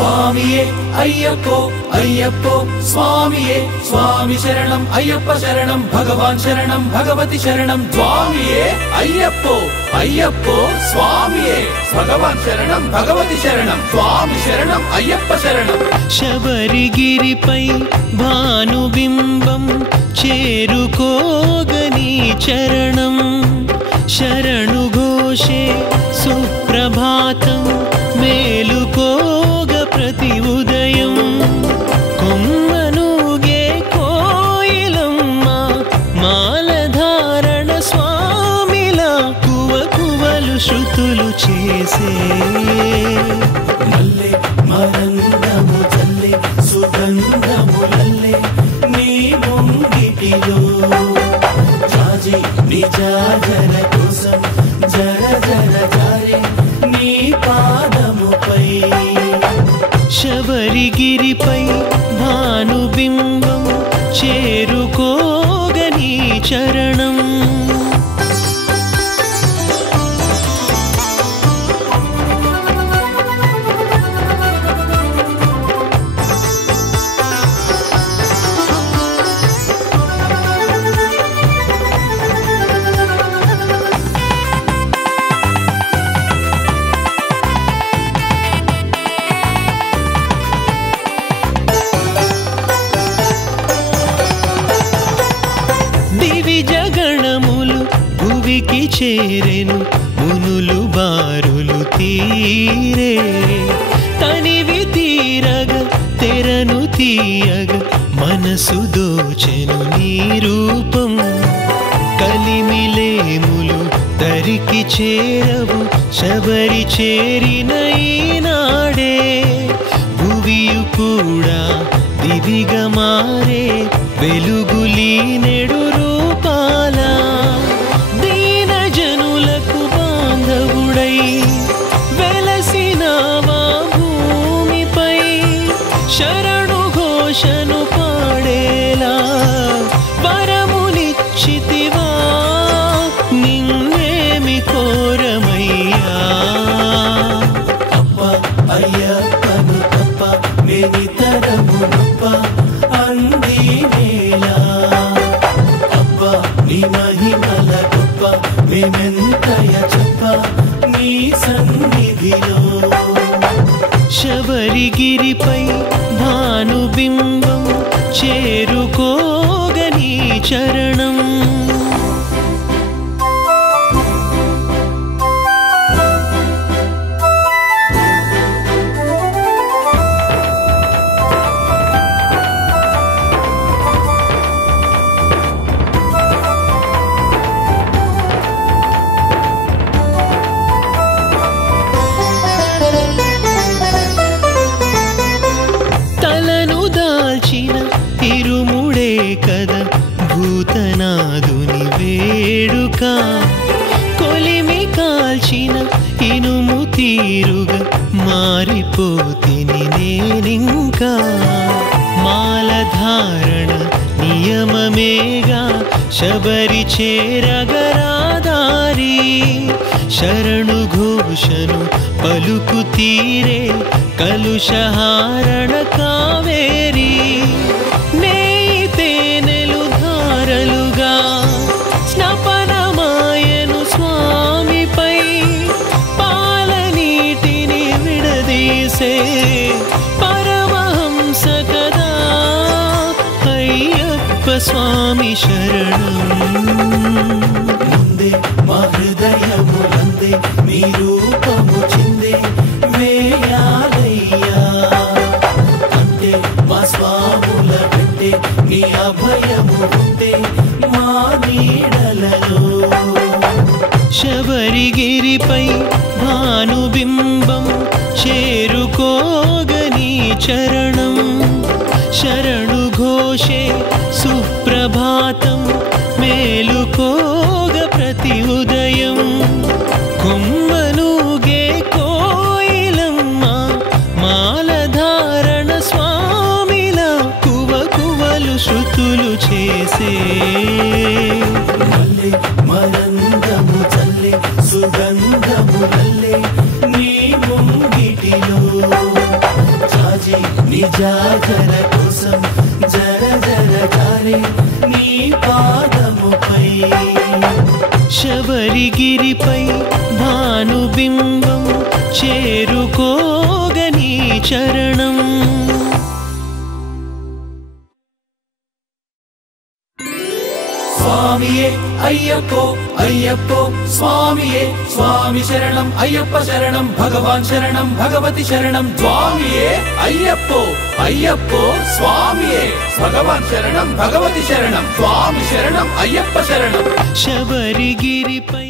స్వామియే అయ్యప్పో అయ్యప్పో స్వామియే స్వామి శరణం అయ్యప్ప శరణం భగవాన్ శరణం భగవతి శరణం స్వామియే అయ్యప్పో అయ్యప్పో స్వామియే భగవాన్ శరణం భగవతి శరణం స్వామి శరణం అయ్యప్ప శరణం శబరిగిరిపై భానుబింబం చేరుకోగని చరణం శరణు ఘోషే సుప్రభాతం మేలుకోగ ప్రతి ఉదయం కొమ్మనుగే కోయిలమ్మ మాలధారణ స్వామిలా కువకువలు శృతులు చేసే మల్లె మరంగము చల్లే సుగంధములల్లే నీ ముంగిటిలో జాజి నిజాజల కోసం జర జర జారే నీ పాదముపై శబరిగిరిపై భానుబింబం చేరుకోగని చరణం జగణములు భువికి చేరెను మునులు బారులు తీరే తనివి తీరగ తెరను తీయగ మనసు దోచెను నీ రూపం కలిమిలేములు తరికి చేరవు శబరి చేరిన ఈనాడే భువియు కూడా దివిగా మారే వెలుగులీ నెడు రూపాల దీన జనులకు బాంధవుడై వెలసినావా భూమిపై శరణు ఘోషను పాడేలా వరమునిచ్చితివా నిన్నేమి కోరమయ్యా అప్ప అయ్యప్పను తప్ప నేనితరము నొప్ప అంది నేలా అప్ప నీ మహిమల గొప్ప మేమెంతయ చెప్ప నీ సన్నిధిలో శబరిగిరిపై భానుబింబం చేరుకోగని చరణం ఇరుముడే కద భూతనాదుని వేడుక కొలిమి కాల్చిన ఇనుము తీరుగా మారిపోతిని నేనింకా మాలధారణ నియమమేగా శబరి చేరగరాదారి శరణు ఘోషను పలుకు తీరే కలుషహారణ కావేరి నేయి తేనెలు ధారలుగా స్నపనమాయను స్వామిపై పాలనీటిని విడదీసే పరమహంస కదా అయ్యప్ప స్వామి శరణం ముందే మా హృదయములందే నీ రూపము చిందే వేయాలయ్యా అంటే మా స్వాముల పెట్టే నీ అభయము ఉంటే మా నీడలలో శబరిగిరిపై భానుబింబం చేరుకోగని చరణం శరణు ఘోషే సుప్రభాతం మేలుకోగ ప్రతి ఉదయం కొమ్మనుగే కోయిలమ్మ మాలధారణ స్వామిలా కువకువలు శృతులు చేసే మల్లె మరంగము చల్లే సుగంధములల్లే నీ ముంగిటిలో వచ్చి నిజాజల కోసం జర జర జారే నీ పాదముపై శబరిగిరిపై భానుబింబం చేరుకోగని చరణం స్వామియే అయ్యప్పో అయ్యప్పో స్వామియే స్వామి శరణం అయ్యప్ప శరణం భగవాన్ శరణం భగవతి శరణం స్వామియే అయ్యప్పో అయ్యప్పో స్వామియే భగవాన్ శరణం భగవతి శరణం స్వామి శరణం అయ్యప్ప శరణం శబరిగిరిపై